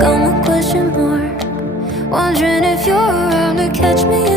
got one question more. Wondering if you're around to catch me